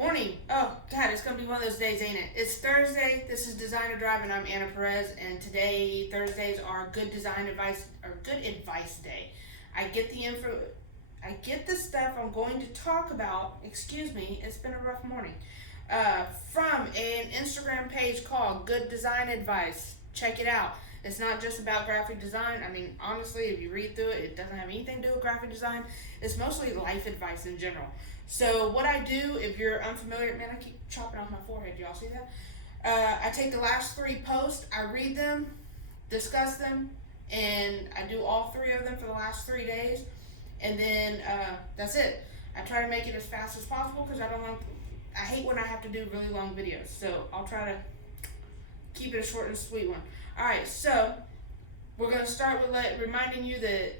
Morning. Oh, God, it's going to be one of those days, ain't it? It's Thursday. This is Designer Drive, and I'm Anna Perez. And today, Thursdays are good design advice, or good advice day. I get the stuff I'm going to talk about, excuse me, it's been a rough morning, from an Instagram page called Good Design Advice. Check it out. It's not just about graphic design. I mean, honestly, if you read through it, it doesn't have anything to do with graphic design. It's mostly life advice in general. So what I do, if you're unfamiliar, man, I keep chopping off my forehead. Y'all see that? I take the last 3 posts, I read them, discuss them, and I do all 3 of them for the last 3 days. And then that's it. I try to make it as fast as possible because I hate when I have to do really long videos. So I'll try to keep it a short and sweet one. Alright, so we're going to start with reminding you that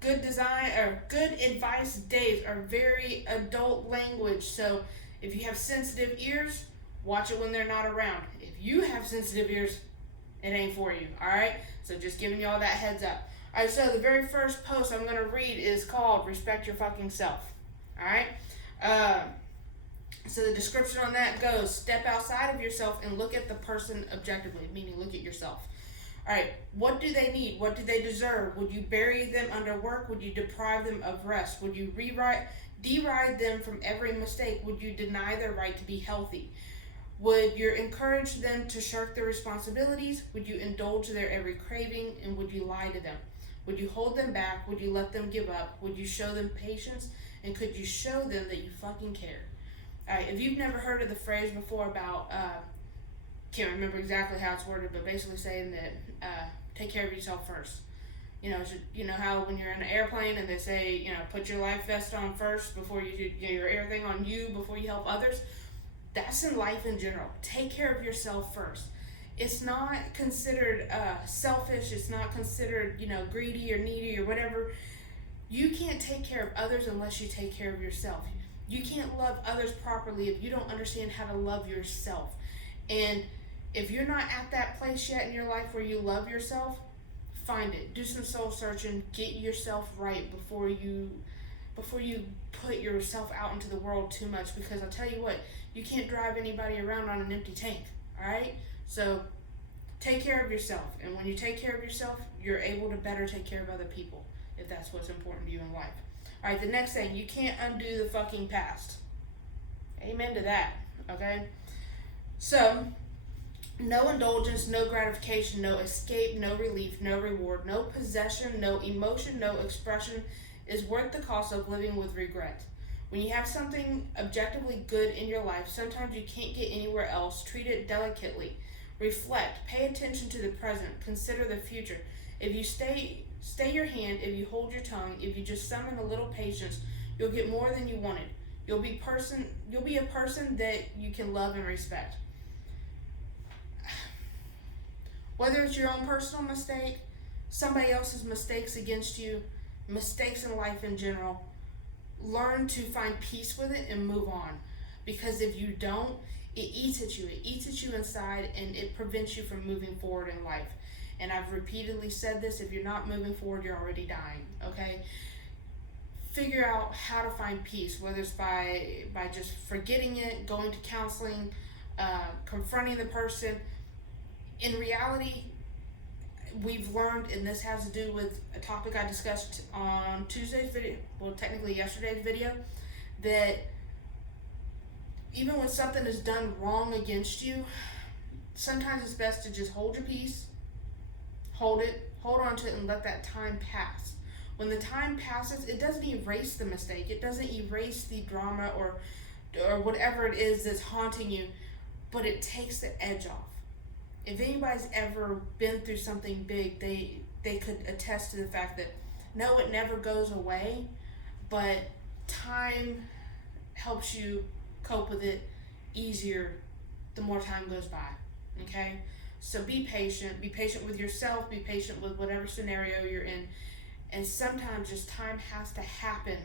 good design or good advice days are very adult language. So if you have sensitive ears, watch it when they're not around. If you have sensitive ears, it ain't for you. Alright, so just giving you all that heads up. Alright, so the very first post I'm going to read is called Respect Your Fucking Self. Alright? So the description on that goes, step outside of yourself and look at the person objectively, meaning look at yourself. Alright, what do they need? What do they deserve? Would you bury them under work? Would you deprive them of rest? Would you deride them from every mistake? Would you deny their right to be healthy? Would you encourage them to shirk their responsibilities? Would you indulge their every craving? And would you lie to them? Would you hold them back? Would you let them give up? Would you show them patience? And could you show them that you fucking care? Alright, if you've never heard of the phrase before about, can't remember exactly how it's worded, but basically saying that take care of yourself first. You know how when you're in an airplane and they say, put your life vest on first before you do your everything on you before you help others. That's in life in general. Take care of yourself first. It's not considered selfish. It's not considered greedy or needy or whatever. You can't take care of others unless you take care of yourself. You can't love others properly if you don't understand how to love yourself. And if you're not at that place yet in your life where you love yourself, find it. Do some soul searching. Get yourself right before you put yourself out into the world too much. Because I'll tell you what, you can't drive anybody around on an empty tank. All right? So take care of yourself. And when you take care of yourself, you're able to better take care of other people if that's what's important to you in life. All right, the next thing, you can't undo the fucking past. Amen to that, okay? So, no indulgence, no gratification, no escape, no relief, no reward, no possession, no emotion, no expression is worth the cost of living with regret. When you have something objectively good in your life, sometimes you can't get anywhere else. Treat it delicately. Reflect. Pay attention to the present. Consider the future. If you stay your hand, if you hold your tongue, if you just summon a little patience, you'll get more than you wanted. You'll be a person that you can love and respect. Whether it's your own personal mistake, somebody else's mistakes against you, mistakes in life in general, learn to find peace with it and move on. Because if you don't, it eats at you. It eats at you inside and it prevents you from moving forward in life. And I've repeatedly said this, if you're not moving forward, you're already dying, okay? Figure out how to find peace, whether it's by just forgetting it, going to counseling, confronting the person. In reality, we've learned, and this has to do with a topic I discussed on Tuesday's video, well, technically yesterday's video, that even when something is done wrong against you, sometimes it's best to just hold your peace, hold on to it, and let that time pass. When the time passes, it doesn't erase the mistake. It doesn't erase the drama or whatever it is that's haunting you, but it takes the edge off. If anybody's ever been through something big, they could attest to the fact that, no, it never goes away, but time helps you cope with it easier the more time goes by, okay? So be patient with yourself, be patient with whatever scenario you're in, and sometimes just time has to happen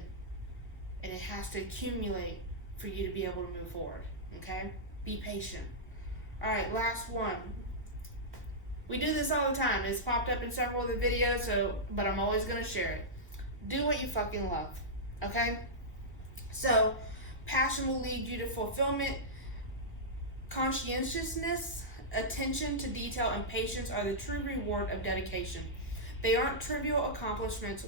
and it has to accumulate for you to be able to move forward, okay? Be patient. All right, last one. We do this all the time. It's popped up in several of the videos, but I'm always going to share it. Do what you fucking love, okay? So, Passion will lead you to fulfillment. Conscientiousness, attention to detail, and patience are the true reward of dedication. They aren't trivial accomplishments.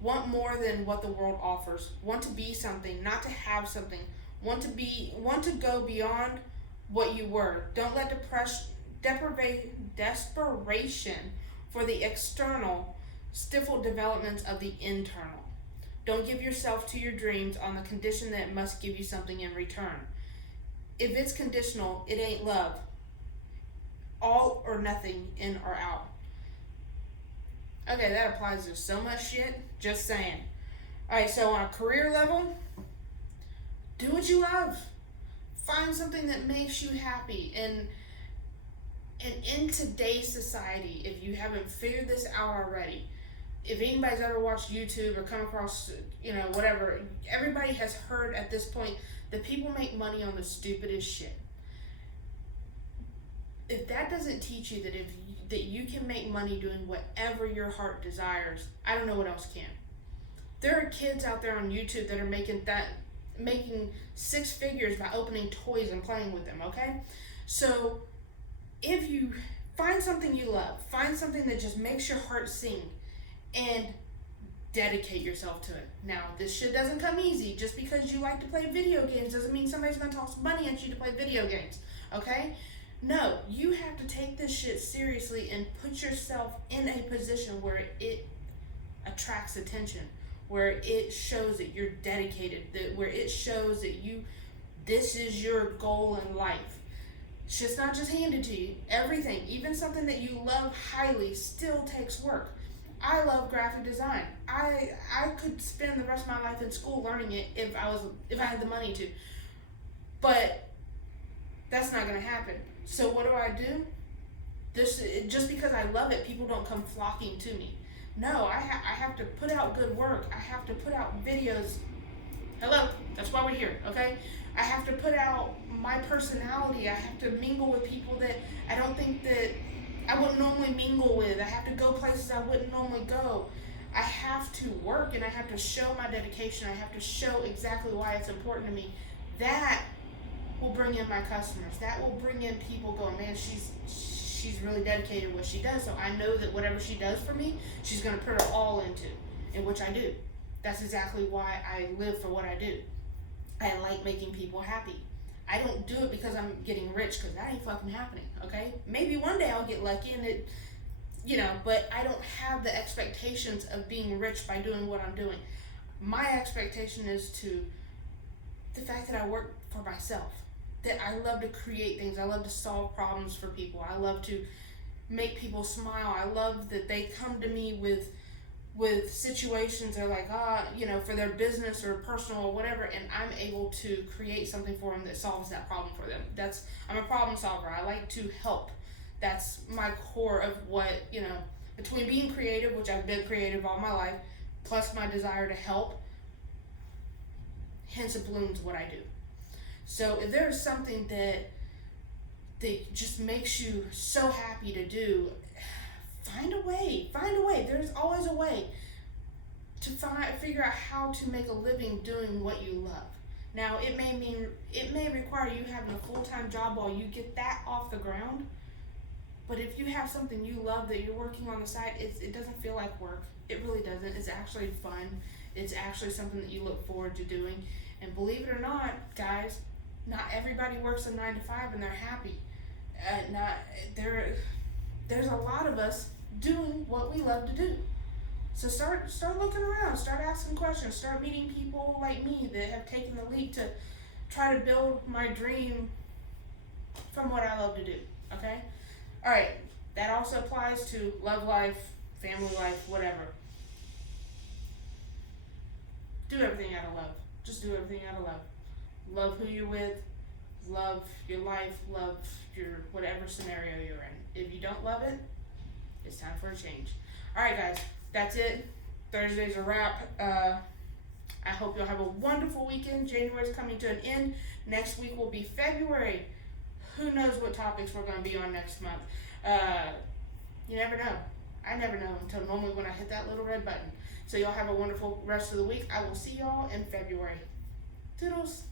Want more than what the world offers. Want to be something, not to have something. Want to go beyond what you were. Don't let desperation for the external stifle developments of the internal. Don't give yourself to your dreams on the condition that it must give you something in return. If it's conditional, it ain't love. All or nothing, in or out. Okay, that applies to so much shit. Just saying. Alright, so on a career level, do what you love. Find something that makes you happy. And in today's society, if you haven't figured this out already, if anybody's ever watched YouTube or come across, whatever, everybody has heard at this point that people make money on the stupidest shit. If that doesn't teach you that you can make money doing whatever your heart desires, I don't know what else can. There are kids out there on YouTube that are making six figures by opening toys and playing with them, okay? So if you find something you love, find something that just makes your heart sing, and dedicate yourself to it. Now, this shit doesn't come easy. Just because you like to play video games doesn't mean somebody's gonna toss money at you to play video games, okay? No, you have to take this shit seriously and put yourself in a position where it attracts attention, where it shows that you're dedicated, where it shows that this is your goal in life. Shit's not just handed to you. Everything, even something that you love highly, still takes work. I love graphic design. I could spend the rest of my life in school learning it if I had the money to. But that's not gonna happen. So what do? Just because I love it, people don't come flocking to me. No, I have to put out good work. I have to put out videos. Hello, that's why we're here, okay? I have to put out my personality. I have to mingle with people that I don't think that I wouldn't normally mingle with. I have to go places I wouldn't normally go. I have to work and I have to show my dedication. I have to show exactly why it's important to me. That will bring in my customers. That will bring in people going, man, she's really dedicated to what she does. So I know that whatever she does for me, she's going to put her all into, in which I do. That's exactly why I live for what I do. I like making people happy. I don't do it because I'm getting rich, because that ain't fucking happening, okay? Maybe one day I'll get lucky and it, but I don't have the expectations of being rich by doing what I'm doing. My expectation is the fact that I work for myself, that I love to create things. I love to solve problems for people. I love to make people smile. I love that they come to me with situations they're like, for their business or personal or whatever, and I'm able to create something for them that solves that problem for them. I'm a problem solver. I like to help. That's my core of what, between being creative, which I've been creative all my life, plus my desire to help, hence it blooms what I do. So if there's something that just makes you so happy to do, find a way. There's always a way to figure out how to make a living doing what you love. Now, it may require you having a full-time job while you get that off the ground. But if you have something you love that you're working on the side, it doesn't feel like work. It really doesn't. It's actually fun. It's actually something that you look forward to doing. And believe it or not, guys, not everybody works a 9 to 5 and they're happy. There's a lot of us doing what we love to do. So start looking around, start asking questions, start meeting people like me that have taken the leap to try to build my dream from what I love to do, okay? All right, that also applies to love life, family life, whatever. Do everything out of love. Just do everything out of love. Love who you're with, love your life, love your whatever scenario you're in. If you don't love it, it's time for a change. All right, guys, that's it. Thursday's a wrap. I hope you'll have a wonderful weekend. January's coming to an end. Next week will be February. Who knows what topics we're going to be on next month. You never know. I never know until normally when I hit that little red button. So y'all have a wonderful rest of the week. I will see y'all in February. Toodles.